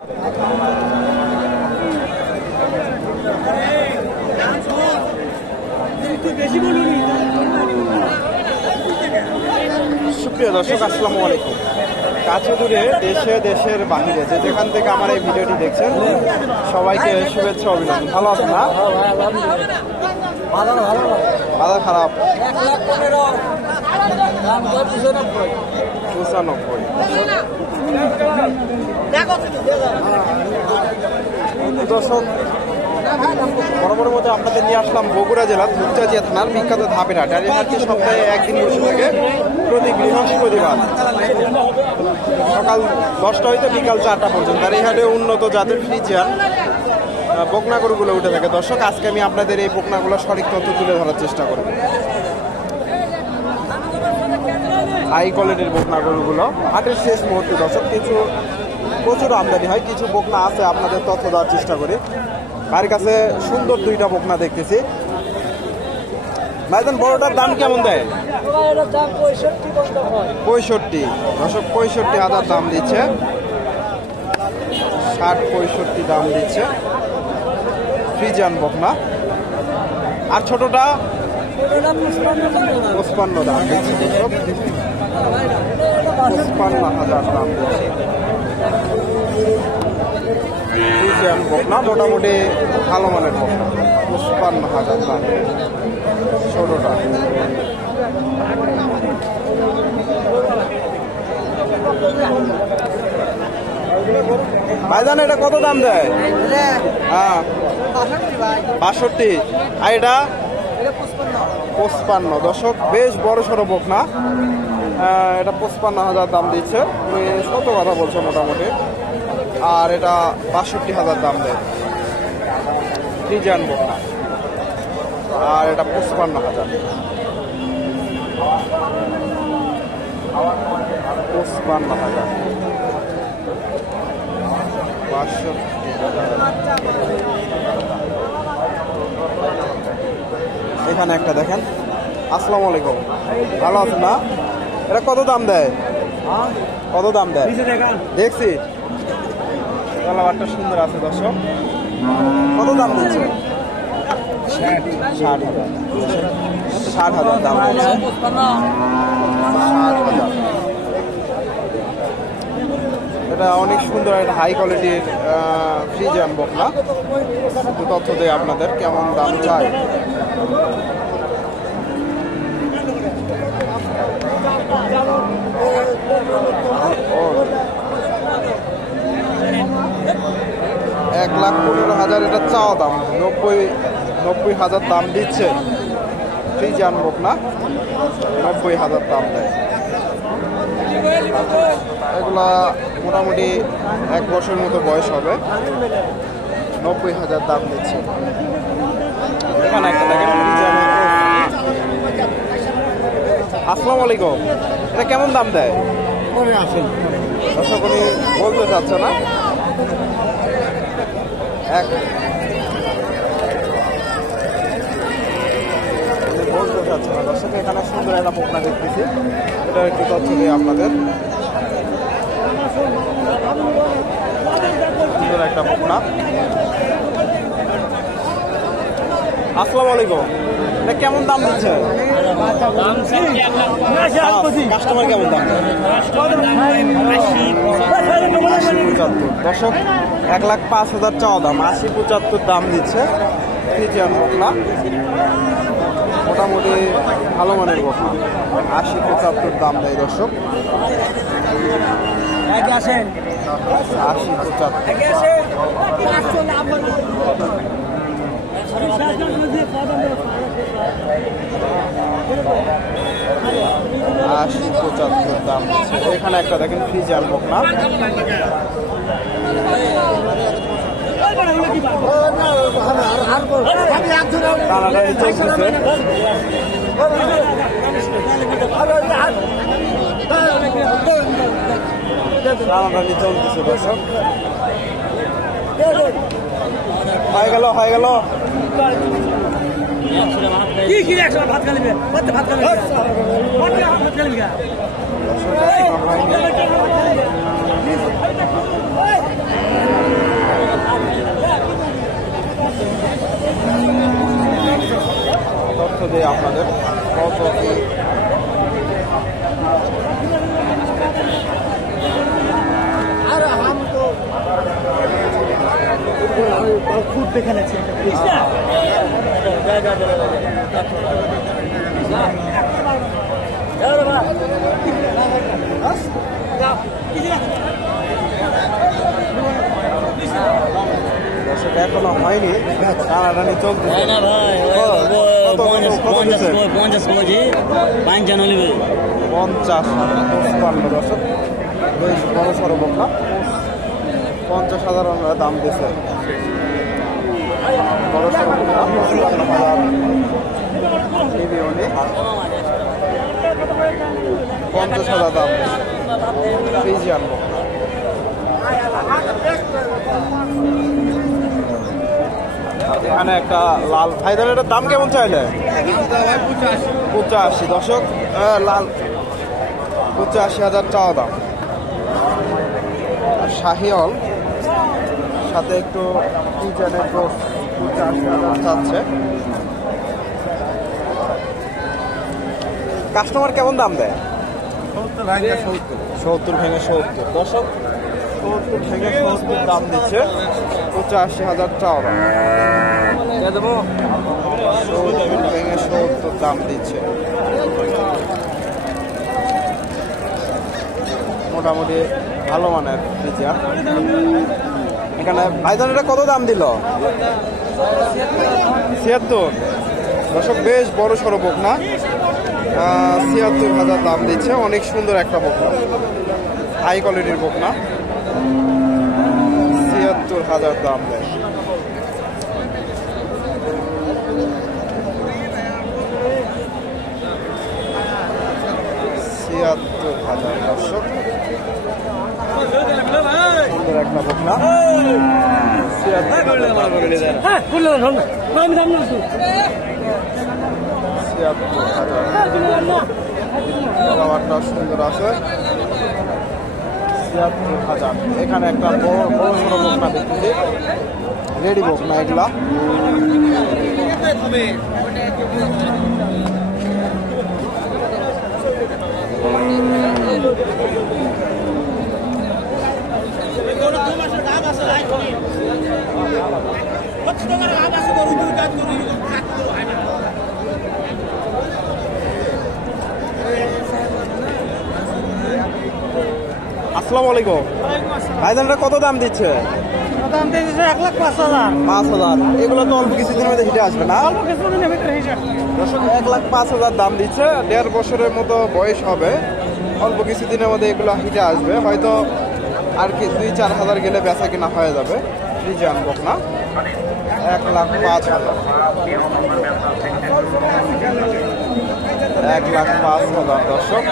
সুপ্রিয় দর্শক, আসসালামু আলাইকুম। কাছে দূরে দেশে দেশের বাহিরে যে যেখান থেকে আমার এই ভিডিওটি দেখছেন সবাইকে শুভেচ্ছা অভিনন্দন। ভালো আছেন না? বাজার খারাপ। 95 দর্শক, বরাবরের মধ্যে আপনাদের নিয়ে আসলাম বগুড়া জেলার ধূপচাঁচিয়া থানার বিখ্যাত ধাপের হাট। আর এই হাটটি সপ্তাহে একদিন বসে থাকে, প্রতি বৃহস্পতিবার সকাল 10টা হইতে বিকাল 4টা পর্যন্ত। আর এই হাটে উন্নত জাতের ফ্রিজিয়ান বকনা গরুগুলো উঠে থাকে। দর্শক, আজকে আমি আপনাদের এই বকনাগুলো সঠিক তথ্য তুলে ধরার চেষ্টা করব। হাই কোয়ালিটির বকনা গরুগুলো হাটের শেষ মুহূর্তে দর্শক প্রচুর আমদানি হয়, কিছু বকনা আছে আপনাদের তথ্য দেওয়ার চেষ্টা করি। বাড়ির কাছে সুন্দর দুইটা বকনা দেখতেছি। ভাইজান, বড়টার দাম কেমন দেয়? 65 দর্শক, 65,000 দাম দিচ্ছে। 60-65 দাম দিচ্ছে ফ্রিজিয়ান বকনা। আর ছোটটা 55 দাম দিচ্ছে দর্শক, 55,000 দাম দিচ্ছে ফ্রিজিয়ান বকনা। মোটামুটি ভালো মানের বকনা, 55,000 দাম ছোটটা। ভাইজান, এটা কত দাম দেয়? হ্যাঁ, 62। আর এটা 55 দর্শক, বেশ বড় সড়ো বকনা। এটা 55,000 দাম দিচ্ছে, কত কথা বলছে মোটামুটি। আর এটা 62,000 দাম দেয় ফ্রিজিয়ান বকনা। আর এটা 55,000। 55,000, 62,000। এখানে একটা দেখেন। আসসালামু আলাইকুম, ভালো আছেন না? এটা কত দাম দেয়? কত দাম দেয় দেখছি। কালারটা সুন্দর আছে দর্শক। কত দাম দিচ্ছে? 60,000। 60,000 দাম দিচ্ছে। 60,000। এটা অনেক সুন্দর, একটা হাই কোয়ালিটির ফ্রিজিয়ান বকনা। তথ্য দেয় আপনাদের কেমন দাম চাই। এক 1,15,000 এটা চাওয়া দাম। 90,000 দাম দিচ্ছে ফ্রিজিয়ান বকনা। 90,000 দাম দেয়। এগুলা মোটামুটি 1 বছরের মতো বয়স হবে। 90,000 দাম দিচ্ছে। এখানে একটা দেখেন। আসসালামু আলাইকুম, এটা কেমন দাম দেয়? দর্শক, উনি বলতে চাচ্ছে না। বলতে চাচ্ছে না দর্শক। এখানে সুন্দর একটা বকনা দেখতেছি, এটা একটু তথ্য দিই আপনাদের। সুন্দর একটা বকনা। আসসালামু আলাইকুম, এটা কেমন দাম দিচ্ছে? কাস্টমার কেমন দাম? 80-75 দর্শক, 1,05,000 চাওয়া দাম, 80-75 দাম দিচ্ছে ফ্রিজিয়ান বকনা। মোটামুটি ভালো মানের বকনা, 80-75 দাম দেয় দর্শক। 80-75। 80-75 দাম দিচ্ছে। এখানে একটা দেখেন ফ্রিজিয়ান বকনা। টানাটানি চলতেছে। টানাটানি চলতেছে দর্শক। হয়ে গেল ভাত খালিবে কত কি খুব দেখে নিচ্ছে এখনো হয়নি টানাটানি চলতেছে না ভাই 50 কেজি 50 55 দর্শক বেশ বড় সড়ো বকনা 50,000 আমরা দাম দিয়েছে বড় সড়ো বকনা 50,000 দাম ফ্রিজিয়ান বকনা এখানে একটা লাল ভাইদার এটার দাম কেমন চাইলে 85 দর্শক লাল 85,000 চাওয়া দাম আর শাহিওল সাথে একটু ফ্রিজিয়ানের ক্রস 85,000 চাচ্ছে কাস্টমার কেমন দাম দেয় 70 ভেঙে 70 দর্শক 70 ভেঙে 70 দাম দিচ্ছে 85,000 চাওয়া দাম 70 ভেঙে 70 দাম দিচ্ছে মোটামুটি ভালো মানের ফ্রিজিয়ান এখানে ভাইজান এটা কত দাম দিল 76 দর্শক বেশ বড় সড়ো বকনা 76,000 দাম দিচ্ছে অনেক সুন্দর একটা বকনা হাই কোয়ালিটির বকনা 76,000 দাম দেয় দর্শক সুন্দর একটা বকনা 76,000 সুন্দর আছে 76,000 এখানে একটা বড় বড় বকনা দেখতেছি রেডি বকনা এগুলা আসসালামু আলাইকুম ভাইজান কত দাম দিচ্ছে 1,05,000 এগুলো তো অল্প কিছুদিনের মধ্যে হিটে আসবে না 1,05,000 দাম দিচ্ছে 1.5 বছরের মতো বয়স হবে অল্প কিছুদিনের মধ্যে এগুলো হিটে আসবে হয়তো আর কি 2-4 হাজার গেলে বেচা কিনা হয়ে যাবে ফ্রিজিয়ান বকনা 1,05,000 1,05,000 দর্শক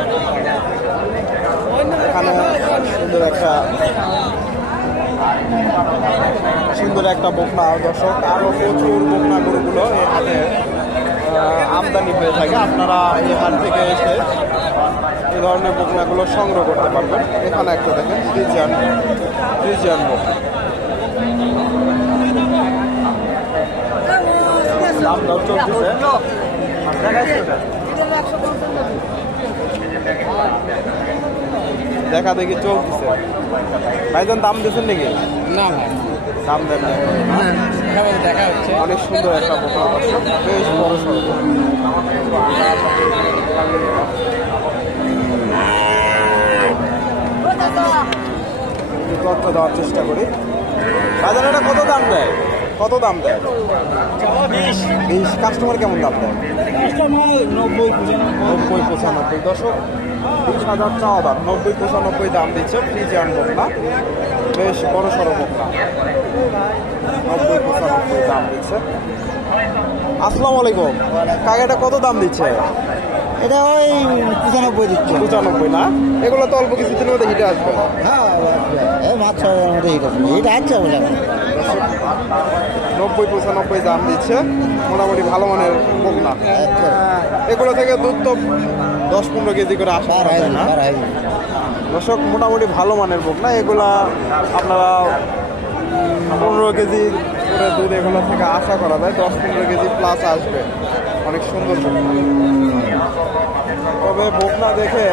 এখানে সুন্দর একটা বকনা দর্শক আরো প্রচুর বকনা গরুগুলো এই হাটে আমদানি হয়ে থাকে আপনারা এই হাট থেকে এসে এই ধরনের বকনাগুলো সংগ্রহ করতে পারবেন এখানে একটা দেখেন ফ্রিজিয়ান বকনা দাম দর চলতেছে দেখা দেখি চলতেছে ভাইজান দাম দিয়েছেন নাকি না দাম দেন দেখা হচ্ছে অনেক সুন্দর একটা বকনা বেশ বড় সড়ো কত দেওয়ার চেষ্টা করি ভাইজান এটা কত দাম দেয় 20 কাস্টমার কেমন দাম দেয় 90-95 দর্শক 20,000 চাওয়া দাম 90-95 দাম দিচ্ছে ফ্রিজিয়ান বকনা বেশ বড় সড়ো বকনা 90-95 দাম দিচ্ছে আসসালামু আলাইকুম কাকা এটা কত দাম দিচ্ছে এটা ওই 95 দিচ্ছে 95 না এগুলো তো অল্প কিছুদিনের মধ্যে হিটে আসবে হ্যাঁ এই মাছ মধ্যে হিট আসছে বলে 90-95 দাম দিচ্ছে মোটামুটি ভালো মানের বকনা এগুলো থেকে দুধ তো 10-15 কেজি করে আসা যায় না দর্শক মোটামুটি ভালো মানের বকনা এগুলা আপনারা 15 কেজি করে দুধ এগুলো থেকে আশা করা যায় 10-15 কেজি প্লাস আসবে অনেক সুন্দর বকনা বকনা দেখে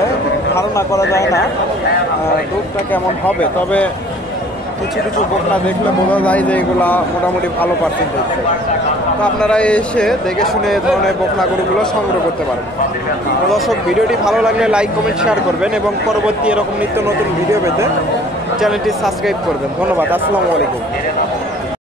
ধারণা করা যায় না দুধটা কেমন হবে, তবে কিছু কিছু বকনা দেখলে বোঝা যায় যে এগুলা মোটামুটি ভালো পার্সেন্টেজ। তো আপনারা এসে দেখে শুনে এই ধরনের বকনা গরুগুলো সংগ্রহ করতে পারেন। তো দর্শক, ভিডিওটি ভালো লাগলে লাইক কমেন্ট শেয়ার করবেন এবং পরবর্তী এরকম নিত্য নতুন ভিডিও পেতে চ্যানেলটি সাবস্ক্রাইব করবেন। ধন্যবাদ। আসসালামু আলাইকুম।